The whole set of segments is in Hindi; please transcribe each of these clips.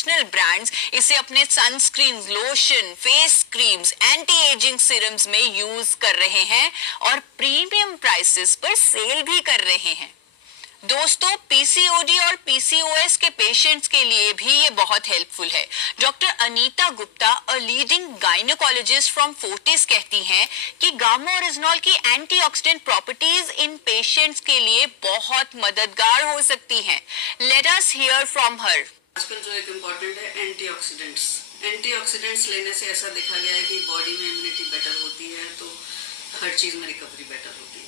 इंटरनेशनल ब्रांड्स इसे अपने sunscreen, lotion, face creams, anti ageing serums में यूज कर रहे हैं और प्रीमियम प्राइसेस पर सेल भी कर रहे हैं। दोस्तों, पीसीओडी और पीसीओएस के पेशेंट्स के लिए भी ये बहुत हेल्पफुल है। Doctor Anita Gupta, a leading gynaecologist from Fortis, कहती हैं कि गामा ओरिजिनॉल की एंटीऑक्सीडेंट प्रॉपर्टीज इन पेशेंट्स के लिए बहुत मददगार हो सकती हैं। Let us here from her. आजकल जो एक इम्पॉर्टेंट है एंटीऑक्सीडेंट्स लेने से ऐसा देखा गया है कि बॉडी में इम्यूनिटी बेटर होती है, तो हर चीज में रिकवरी बेटर होती है।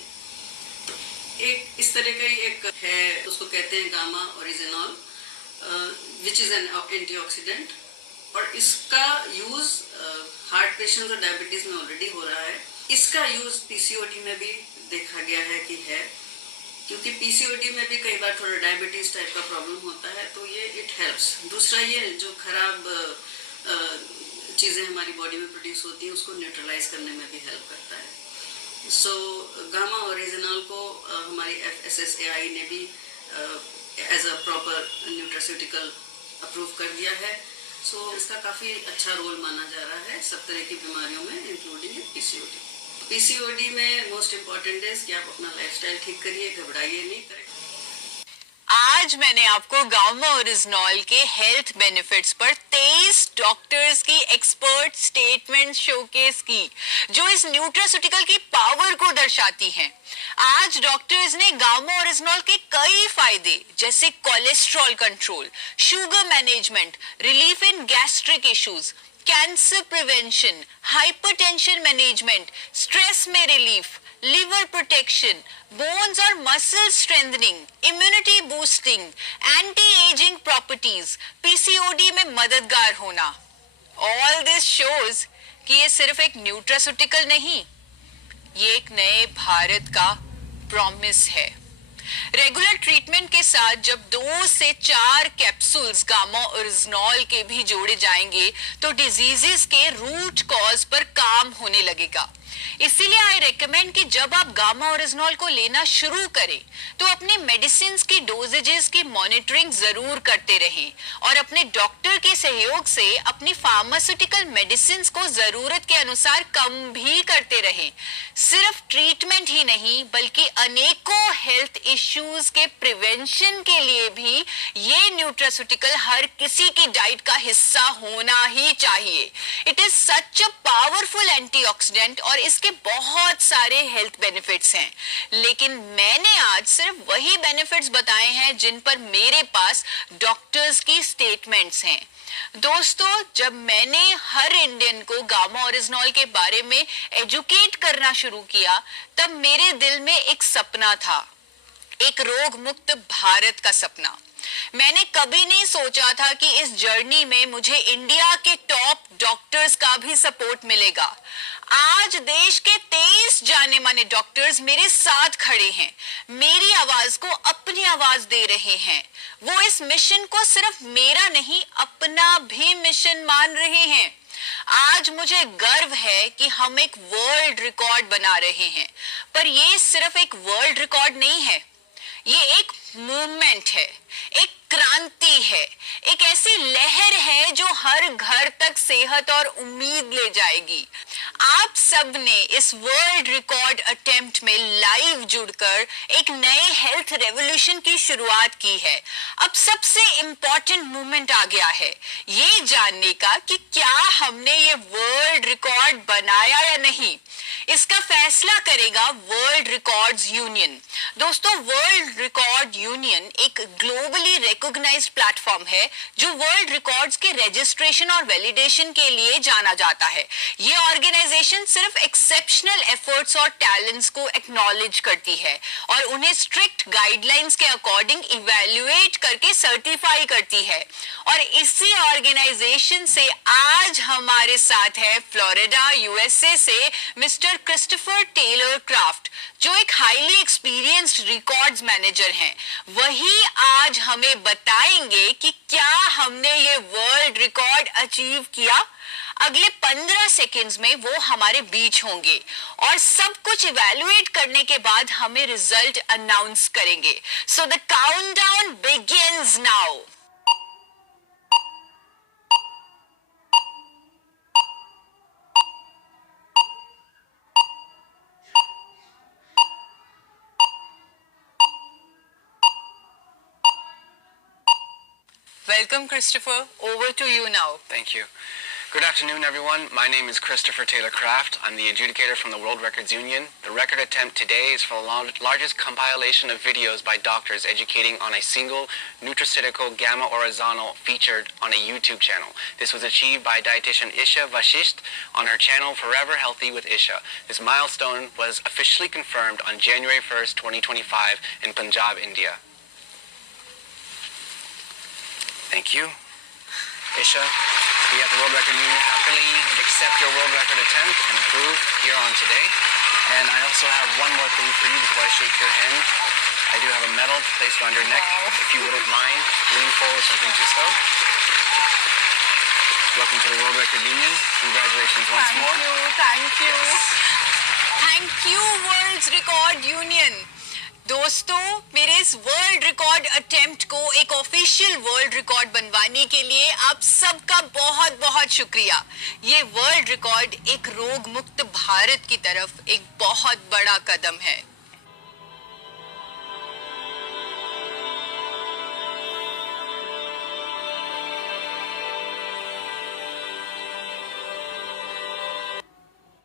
एक इस तरह का ही एक है, उसको कहते हैं gamma oryzanol, which is an antioxidant, और इसका यूज हार्ट पेशेंट्स और डायबिटीज में ऑलरेडी हो रहा है। इसका यूज पीसीओडी में भी देखा गया है कि है, क्योंकि पीसीओडी में भी कई बार थोड़ा डायबिटीज टाइप का प्रॉब्लम होता है, तो ये इट हेल्प्स। दूसरा ये जो खराब चीज़ें हमारी बॉडी में प्रोड्यूस होती हैं उसको न्यूट्रलाइज करने में भी हेल्प करता है। सो गामा ओरिजिनल को हमारी FSSAI ने भी as a proper nutraceutical approve कर दिया है। सो इसका काफ़ी अच्छा रोल माना जा रहा है सब तरह की बीमारियों में, इंक्लूडिंग पीसीओडी। पीसीओडी में मोस्ट इम्पॉर्टेंट है कि आप अपना लाइफस्टाइल ठीक करिए, घबराइए नहीं। करें। आज मैंने आपको गामा ओरिजिनॉल के हेल्थ बेनिफिट्स पर 23 डॉक्टर्स की एक्सपर्ट स्टेटमेंट शोकेस की, जो इस न्यूट्रास्यूटिकल की पावर को दर्शाती हैं। आज डॉक्टर्स ने गामा ओरिजिनॉल के कई फायदे, जैसे cholesterol control, sugar management, relief in gastric issues, cancer prevention, hypertension management, stress में रिलीफ, लिवर प्रोटेक्शन, बोन्स और muscle strengthening, immunity boosting, anti ageing properties, PCOD में मददगार होना। ऑल दिस शोज कि ये सिर्फ एक न्यूट्रास्यूटिकल नहीं, ये एक नए भारत का प्रॉमिस है। रेगुलर ट्रीटमेंट के साथ जब 2 से 4 कैप्सूल्स गामा ओरिजिनॉल के भी जोड़े जाएंगे तो डिजीजेस के रूट कॉज पर काम होने लगेगा। इसीलिए आई रेकमेंड कि जब आप गामा ओरिजिनॉल को लेना शुरू करें तो अपने मेडिसिन की डोजेजेस की मॉनिटरिंग जरूर करते रहें और अपने डॉक्टर के सहयोग से अपनी फार्मास्यूटिकल मेडिसिन को जरूरत के अनुसार कम भी करते रहें। सिर्फ ट्रीटमेंट ही नहीं बल्कि अनेकों हेल्थ इश्यूज के प्रिवेंशन के लिए भी ये न्यूट्रास्यूटिकल हर किसी की डाइट का हिस्सा होना ही चाहिए। It is such a powerful antioxidant और इसके बहुत सारे हेल्थ बेनिफिट्स हैं, लेकिन मैंने आज सिर्फ वही बेनिफिट्स बताए हैं जिन पर मेरे पास डॉक्टर्स की स्टेटमेंट्स हैं। दोस्तों, जब मैंने हर इंडियन को गामा ओरिजिनॉल के बारे में एजुकेट करना शुरू किया तब मेरे दिल में एक सपना था, एक रोग मुक्त भारत का सपना। मैंने कभी नहीं सोचा था कि इस जर्नी में मुझे इंडिया के टॉप डॉक्टर्स का भी सपोर्ट मिलेगा। आज देश के 23 जाने माने डॉक्टर्स मेरे साथ खड़े हैं, मेरी आवाज को अपनी आवाज दे रहे हैं। वो इस मिशन को सिर्फ मेरा नहीं अपना भी मिशन मान रहे हैं। आज मुझे गर्व है कि हम एक वर्ल्ड रिकॉर्ड बना रहे हैं, पर ये सिर्फ एक वर्ल्ड रिकॉर्ड नहीं है, ये एक मूवमेंट है, एक क्रांति है, एक ऐसी लहर है जो हर घर तक सेहत और उम्मीद ले जाएगी। आप सब ने इस वर्ल्ड रिकॉर्ड अटेम्प्ट में लाइव जुड़कर एक नए हेल्थ रेवोल्यूशन की शुरुआत की है। अब सबसे इंपॉर्टेंट मूवमेंट आ गया है, ये जानने का कि क्या हमने ये वर्ल्ड रिकॉर्ड बनाया या नहीं। इसका फैसला करेगा वर्ल्ड रिकॉर्ड्स यूनियन। दोस्तों, वर्ल्ड रिकॉर्ड यूनियन एक ग्लोबली रिकॉग्नाइज्ड प्लेटफॉर्म है जो वर्ल्ड रिकॉर्ड्स के रजिस्ट्रेशन और वैलिडेशन के लिए जाना जाता है। ये ऑर्गेनाइजेशन सिर्फ एक्सेप्शनल एफर्ट्स और टैलेंट्स को एक्नॉलेज करती है और उन्हें स्ट्रिक्ट गाइडलाइंस के अकॉर्डिंग इवैल्यूएट करके सर्टिफाई करती है। और इसी ऑर्गेनाइजेशन से आज हमारे साथ है फ्लोरिडा यूएसए से मिस्टर क्रिस्टोफर टेलर क्राफ्ट, जो एक हाईली एक्सपीरियंस्ड रिकॉर्ड्स मैनेजर हैं। वही आज हमें बताएंगे कि क्या हमने ये वर्ल्ड रिकॉर्ड अचीव किया। अगले 15 सेकंड्स में वो हमारे बीच होंगे और सब कुछ इवैल्यूएट करने के बाद हमें रिजल्ट अनाउंस करेंगे। So the countdown begins now. Welcome, Christopher. Over to you now. Thank you. Good afternoon, everyone. My name is Christopher Taylor Kraft. I'm the adjudicator from the World Records Union. The record attempt today is for the largest compilation of videos by doctors educating on a single nutraceutical gamma oryzanol featured on a YouTube channel. This was achieved by dietitian Isha Vashisht on her channel Forever Healthy with Isha. This milestone was officially confirmed on January 1st, 2025 in Punjab, India. Thank you. Isha, we at the World Record Union happily accept your world record attempt and approve here on today. And I also have one more thing for you before I shake your hand. I do have a medal placed around your neck. Wow. If you wouldn't mind, lean forward so I can do so. Welcome to the World Record Union. Congratulations once more. Thank you. Yes. Thank you, World Record Union. दोस्तों, मेरे इस वर्ल्ड रिकॉर्ड अटेम्प्ट को एक ऑफिशियल वर्ल्ड रिकॉर्ड बनवाने के लिए आप सबका बहुत बहुत शुक्रिया। ये वर्ल्ड रिकॉर्ड एक रोग मुक्त भारत की तरफ एक बहुत बड़ा कदम है।